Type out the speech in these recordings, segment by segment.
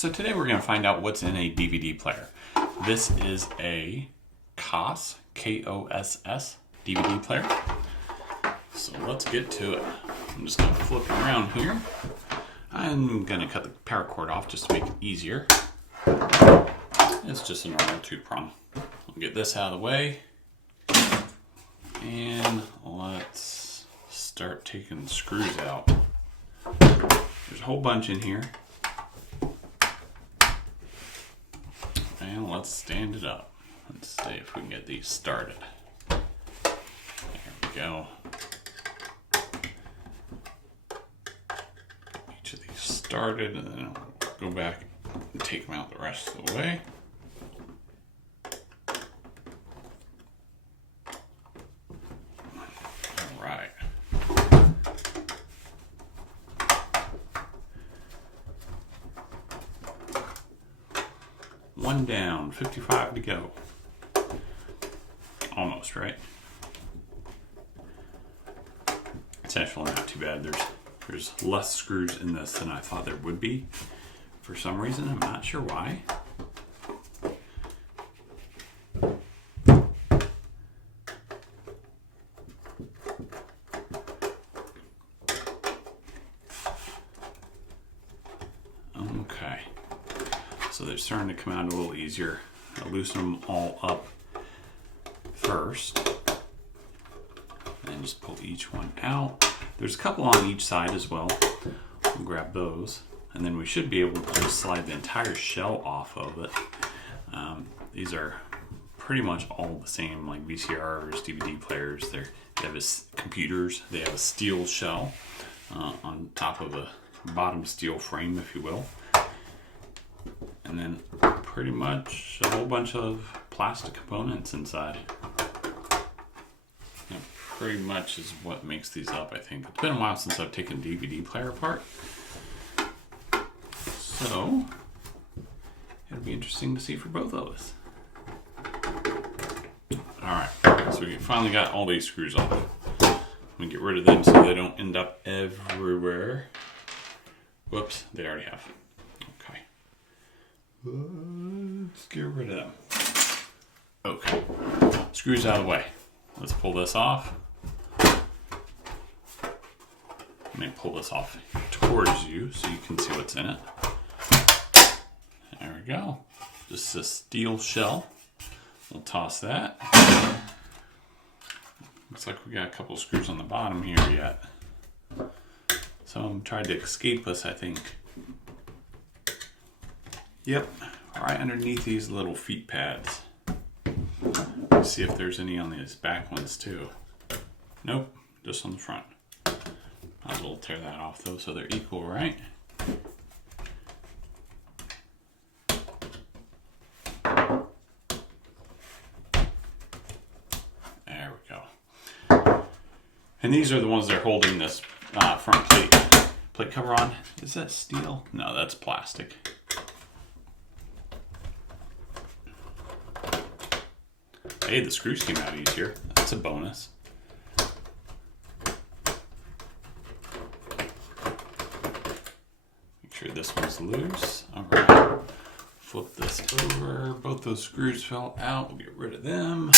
So today we're going to find out what's in a DVD player. This is a KOSS, K-O-S-S DVD player. So let's get to it. I'm just going to flip it around here. I'm going to cut the power cord off just to make it easier. It's just a normal 2-prong. We'll get this out of the way. And let's start taking the screws out. There's a whole bunch in here. And let's stand it up. Let's see if we can get these started. There we go. Each of these started, and then I'll go back and take them out the rest of the way. All right. One down, 55 to go. Almost, right? It's actually not too bad. There's less screws in this than I thought there would be. For some reason, I'm not sure why. Okay. So they're starting to come out a little easier. I'll loosen them all up first. And just pull each one out. There's a couple on each side as well. We'll grab those. And then we should be able to just slide the entire shell off of it. These are pretty much all the same, like VCRs, DVD players. They have computers. They have a steel shell on top of a bottom steel frame, if you will. And then pretty much a whole bunch of plastic components inside. That pretty much is what makes these up, I think. It's been a while since I've taken a DVD player apart. So, it'll be interesting to see for both of us. Alright, so we finally got all these screws off. I'm going to get rid of them so they don't end up everywhere. Whoops, they already have. Okay. Let's get rid of them. Okay, screws out of the way. Let's pull this off. Let me pull this off towards you so you can see what's in it. There we go. Just a steel shell. We'll toss that. Looks like we got a couple of screws on the bottom here yet. Some tried to escape us, I think. Yep, right underneath these little feet pads. Let's see if there's any on these back ones too. Nope, just on the front. Might as well tear that off though so they're equal, right? There we go. And these are the ones that are holding this front plate cover on. Is that steel? No, that's plastic. Hey, the screws came out easier. That's a bonus. Make sure this one's loose. Alright. Flip this over. Both those screws fell out. We'll get rid of them.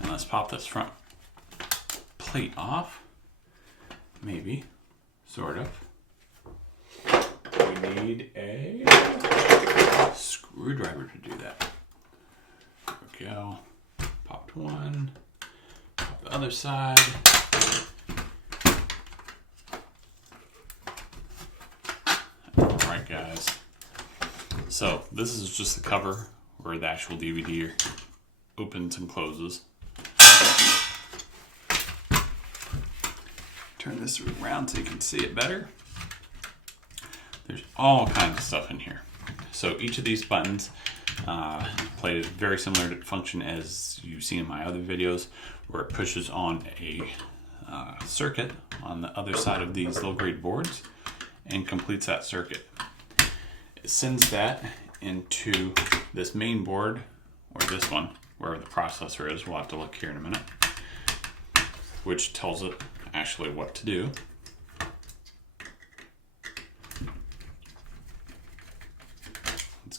And let's pop this front plate off. Maybe. Sort of. We need a screwdriver to do that. There we go. Popped one. Pop the other side. Alright guys. So this is just the cover where the actual DVD opens and closes. Turn this around so you can see it better. There's all kinds of stuff in here. So each of these buttons play a very similar function as you've seen in my other videos, where it pushes on a circuit on the other side of these low grade boards and completes that circuit. It sends that into this main board, or this one, where the processor is. We'll have to look here in a minute, which tells it actually what to do.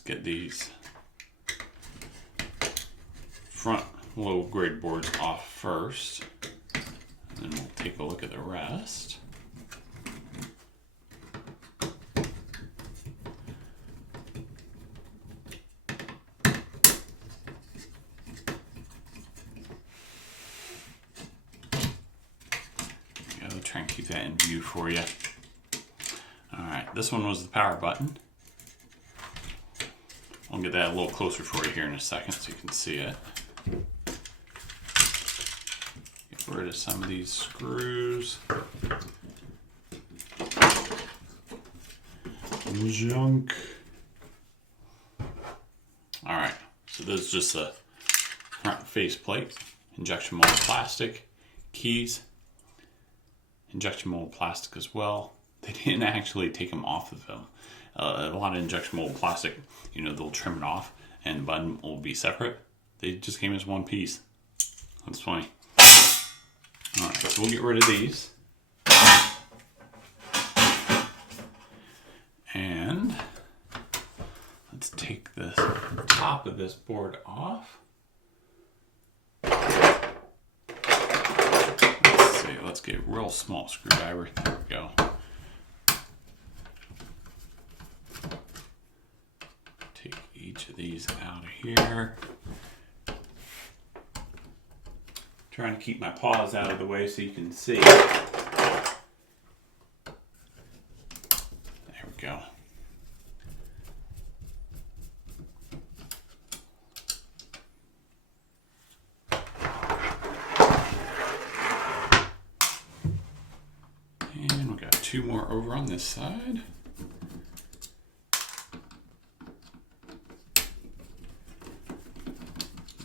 get these front low grade boards off first, and then we'll take a look at the rest. Try and keep that in view for you. Alright, this one was the power button. I'll get that a little closer for you here in a second so you can see it. Get rid of some of these screws. Junk. Alright, so this is just a front face plate, injection molded plastic, keys, injection molded plastic as well. They didn't actually take them off of them. A lot of injection molded plastic, you know, they'll trim it off and the button will be separate. They just came as one piece. That's funny. Alright, so we'll get rid of these. And let's take the top of this board off. Let's get a real small screwdriver. There we go. Take each of these out of here. Trying to keep my paws out of the way so you can see. There we go. And we got two more over on this side.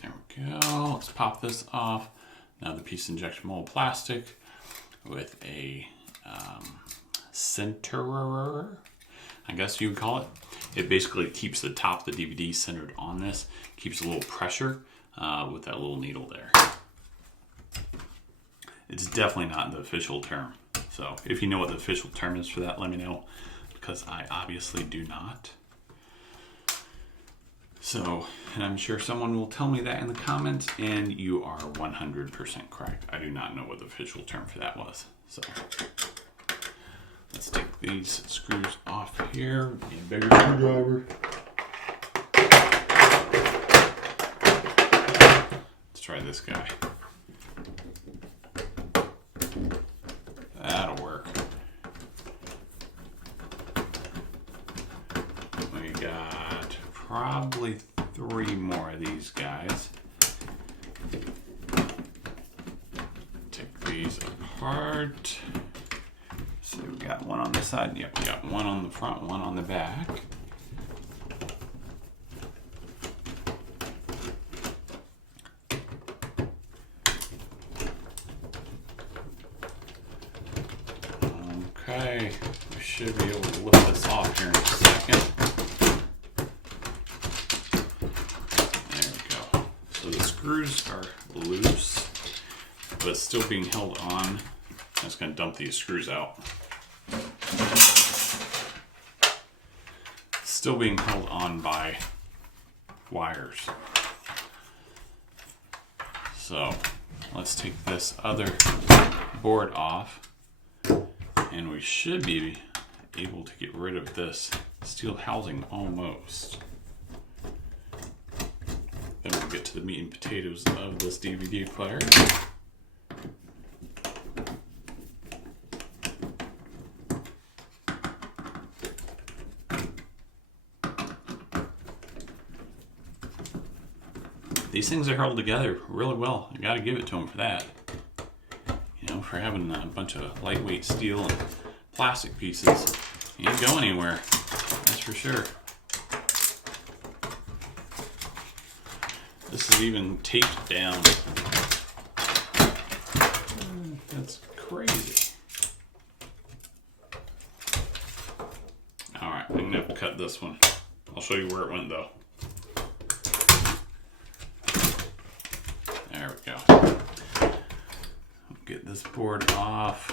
There we go. Let's pop this off. Another piece of injection molded plastic with a centerer, I guess you would call it. It basically keeps the top of the DVD centered on this. Keeps a little pressure with that little needle there. It's definitely not the official term. So if you know what the official term is for that, let me know, because I obviously do not. So, and I'm sure someone will tell me that in the comments, and you are 100% correct. I do not know what the official term for that was. So let's take these screws off here. Need a bigger screwdriver. Let's try this guy. That'll work. We got probably 3 more of these guys. Take these apart. So we got one on this side. Yep, we got one on the front, one on the back. Okay, we should be able to lift this off here in a second. There we go. So the screws are loose, but still being held on. I'm just going to dump these screws out. Still being held on by wires. So let's take this other board off. And we should be able to get rid of this steel housing almost. Then we'll get to the meat and potatoes of this DVD player. These things are held together really well. I gotta give it to them for that. You know, for having a bunch of lightweight steel and plastic pieces, you ain't going anywhere, that's for sure. This is even taped down. That's crazy. Alright, I'm gonna have to cut this one. I'll show you where it went though. There we go. Get this board off.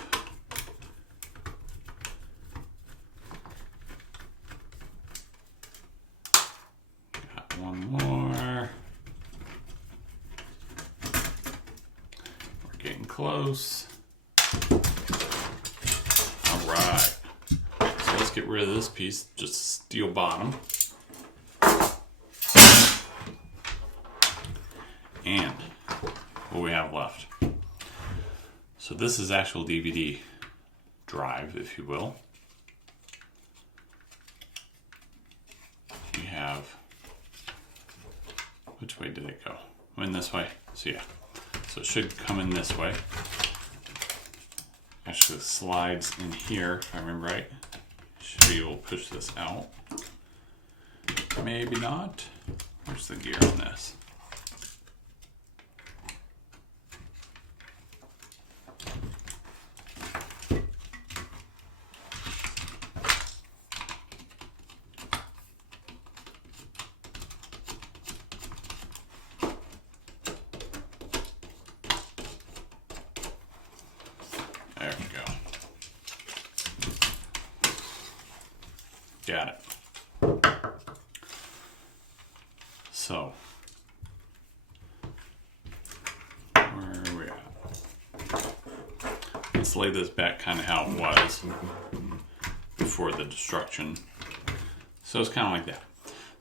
One more. We're getting close. All right. So let's get rid of this piece, just steel bottom. And what we have left. So this is actual DVD drive, if you will. You have, which way did it go? Went this way. So yeah, so it should come in this way. Actually slides in here, if I remember right. Should be able to push this out. Maybe not. Where's the gear on this? There we go. Got it. So, where are we at? Let's lay this back kind of how it was before the destruction. So it's kind of like that.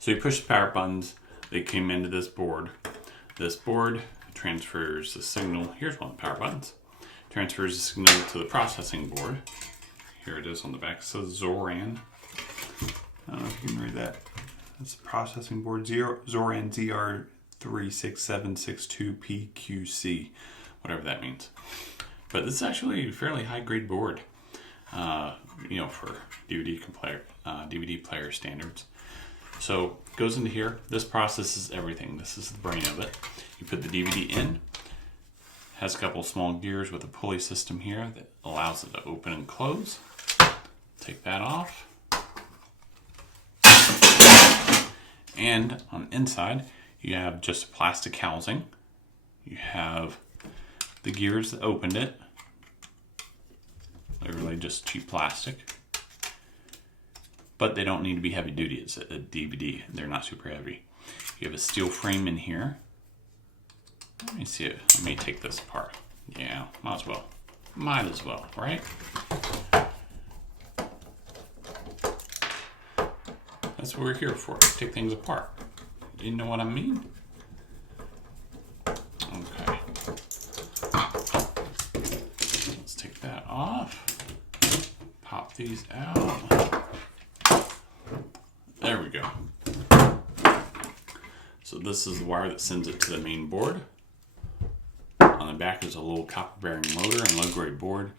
So you push the power buttons, they came into this board. This board transfers the signal. Here's one of the power buttons. Transfers the signal to the processing board. Here it is on the back. It says Zoran. I don't know if you can read that. That's the processing board. Zoran ZR36762PQC, whatever that means. But this is actually a fairly high grade board, for DVD player standards. So it goes into here. This processes everything. This is the brain of it. You put the DVD in. Has a couple small gears with a pulley system here that allows it to open and close. Take that off. And on the inside, you have just a plastic housing. You have the gears that opened it. They're really just cheap plastic. But they don't need to be heavy duty. It's a DVD. They're not super heavy. You have a steel frame in here. Let me see it. Let me take this apart. Yeah, might as well. Might as well, right? That's what we're here for. Take things apart. You know what I mean? Okay. Let's take that off. Pop these out. There we go. So this is the wire that sends it to the main board. On the back is a little copper bearing motor and low grade board.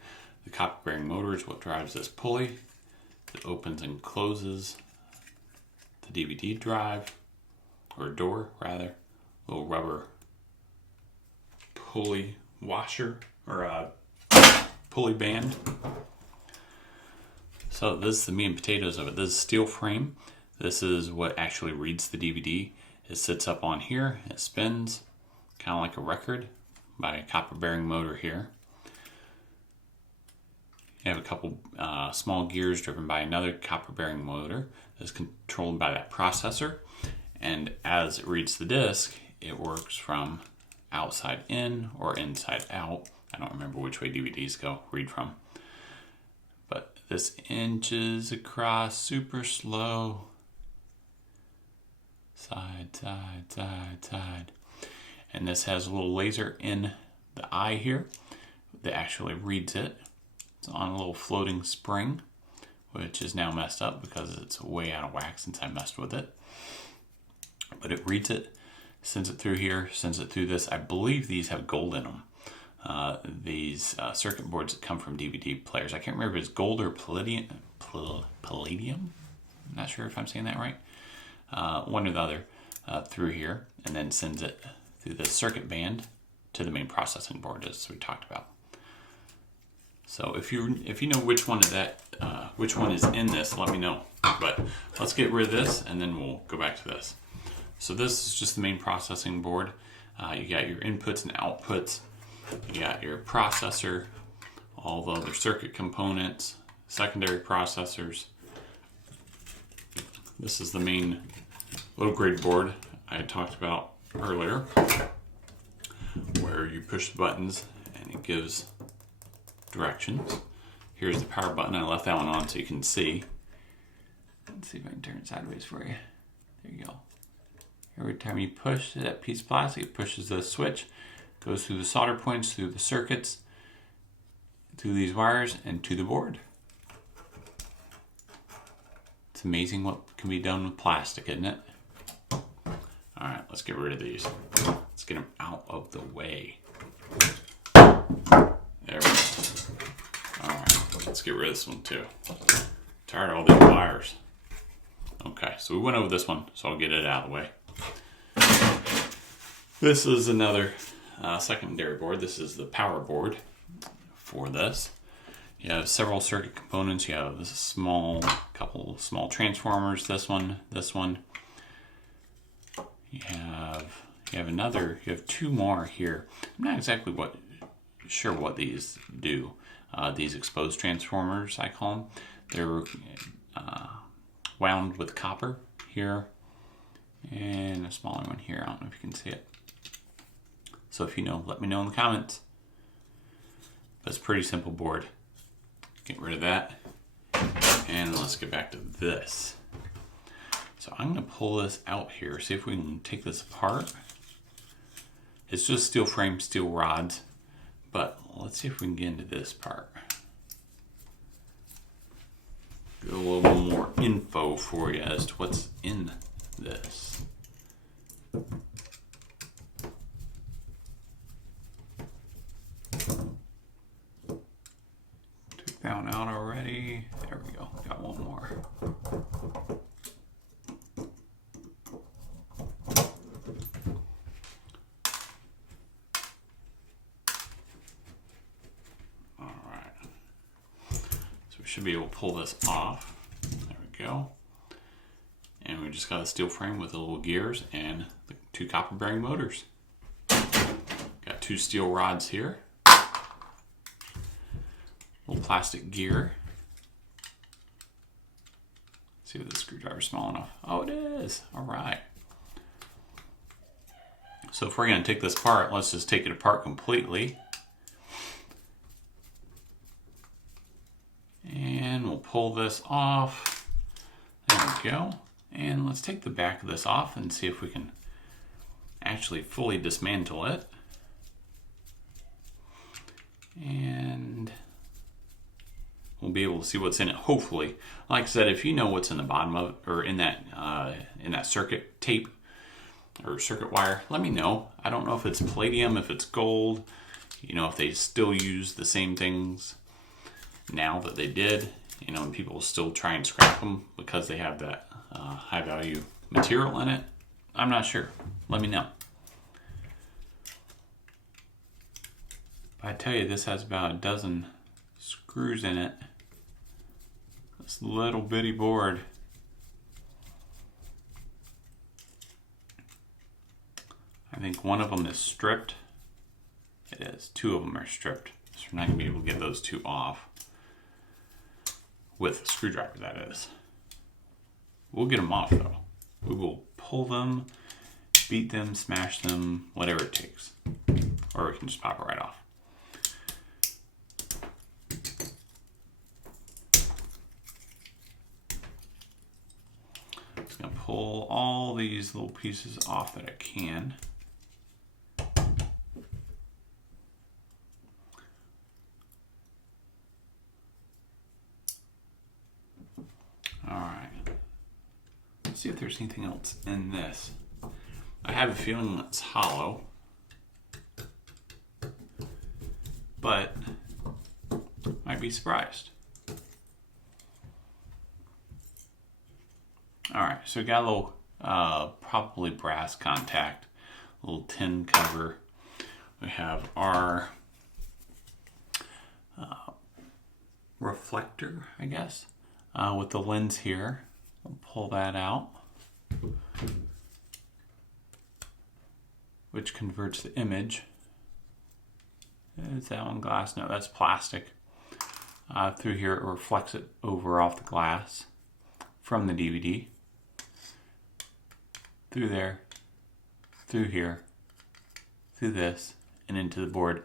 The copper bearing motor is what drives this pulley that opens and closes the DVD drive, or door rather. Little rubber pulley washer, or a pulley band. So this is the meat and potatoes of it. This is steel frame. This is what actually reads the DVD. It sits up on here. It spins, kind of like a record, by a copper bearing motor here. You have a couple small gears driven by another copper bearing motor that's controlled by that processor. And as it reads the disc, it works from outside in or inside out. I don't remember which way DVDs read from. But this inches across super slow. Side, side, side, side. And this has a little laser in the eye here that actually reads it. It's on a little floating spring, which is now messed up because it's way out of whack since I messed with it. But it reads it, sends it through here, sends it through this. I believe these have gold in them. These circuit boards that come from DVD players. I can't remember if it's gold or palladium. Palladium? I'm not sure if I'm saying that right. One or the other through here, and then sends it through the circuit band to the main processing board, as we talked about. So if you know which one is in this, let me know. But let's get rid of this, and then we'll go back to this. So this is just the main processing board. You got your inputs and outputs. You got your processor, all the other circuit components, secondary processors. This is the main little grid board I talked about earlier, where you push the buttons and it gives directions. Here's the power button. I left that one on so you can see. Let's see if I can turn it sideways for you. There you go. Every time you push that piece of plastic, it pushes the switch, goes through the solder points, through the circuits, through these wires, and to the board. It's amazing what can be done with plastic, isn't it? Alright, let's get rid of these. Let's get them out of the way. There we go. Alright, let's get rid of this one too. Tired of all these wires. Okay, so we went over this one, so I'll get it out of the way. This is another secondary board. This is the power board for this. You have several circuit components. You have this couple small transformers. This one. You have two more here. I'm not exactly sure what these do. These exposed transformers, I call them. They're wound with copper here, and a smaller one here. I don't know if you can see it. So if you know, let me know in the comments. But it's a pretty simple board. Get rid of that. And let's get back to this. So I'm going to pull this out here, see if we can take this apart. It's just steel frame, steel rods. But let's see if we can get into this part. Get a little more info for you as to what's in this. Took that one out already. There we go. Got one more. Should be able to pull this off. There we go. And we just got a steel frame with the little gears and the two copper bearing motors. Got two steel rods here. Little plastic gear. See if the screwdriver's small enough. Oh, it is. All right. So if we're going to take this apart, let's just take it apart completely. And we'll pull this off. There we go. And let's take the back of this off and see if we can actually fully dismantle it. And we'll be able to see what's in it, hopefully. Like I said, if you know what's in the bottom of it, or in that circuit tape or circuit wire, let me know. I don't know if it's palladium, if it's gold, you know, if they still use the same things now that they did, you know, and people still try and scrap them because they have that high value material in it. I'm not sure. Let me know. But I tell you, this has about a dozen screws in it. This little bitty board. I think one of them is stripped. It is. Two of them are stripped. So we're not going to be able to get those two off. With a screwdriver, that is. We'll get them off though. We will pull them, beat them, smash them, whatever it takes. Or we can just pop it right off. I'm just going to pull all these little pieces off that I can. See if there's anything else in this. I have a feeling it's hollow, but might be surprised. Alright, so we got a little probably brass contact, a little tin cover. We have our reflector, I guess, with the lens here. We'll pull that out, which converts the image. Is that one glass? No, that's plastic. Through here, it reflects it over off the glass from the DVD. through there, through here, through this, and into the board.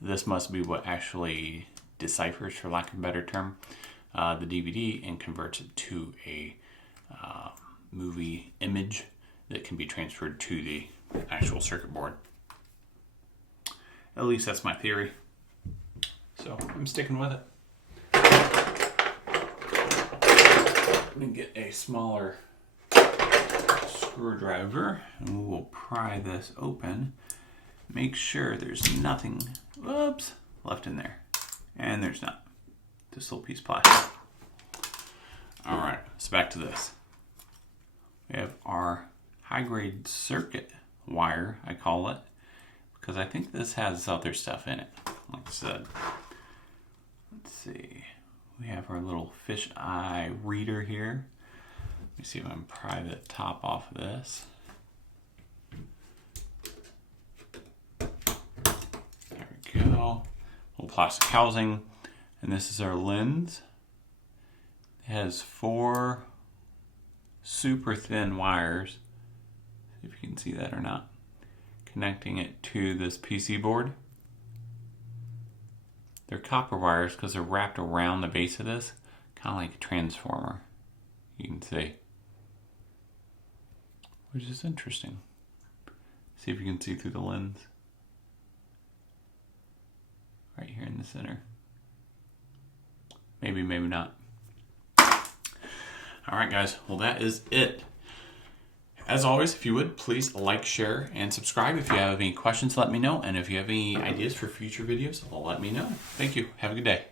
This must be what actually deciphers, for lack of a better term, the DVD and converts it to a movie image that can be transferred to the actual circuit board. At least that's my theory. So I'm sticking with it. I'm going to get a smaller screwdriver and we will pry this open. Make sure there's nothing, whoops, left in there. And there's not. This little piece of plastic. Alright, so back to this. We have our high-grade circuit wire, I call it, because I think this has other stuff in it, like I said. Let's see. We have our little fisheye reader here. Let me see if I can pry the top off of this. There we go. Little plastic housing. And this is our lens. It has 4 super thin wires. See if you can see that or not. Connecting it to this PC board. They're copper wires because they're wrapped around the base of this, kind of like a transformer. You can see. Which is interesting. See if you can see through the lens. Right here in the center. Maybe, maybe not. Alright guys, well that is it. As always, if you would, please like, share, and subscribe. If you have any questions, let me know. And if you have any ideas for future videos, let me know. Thank you. Have a good day.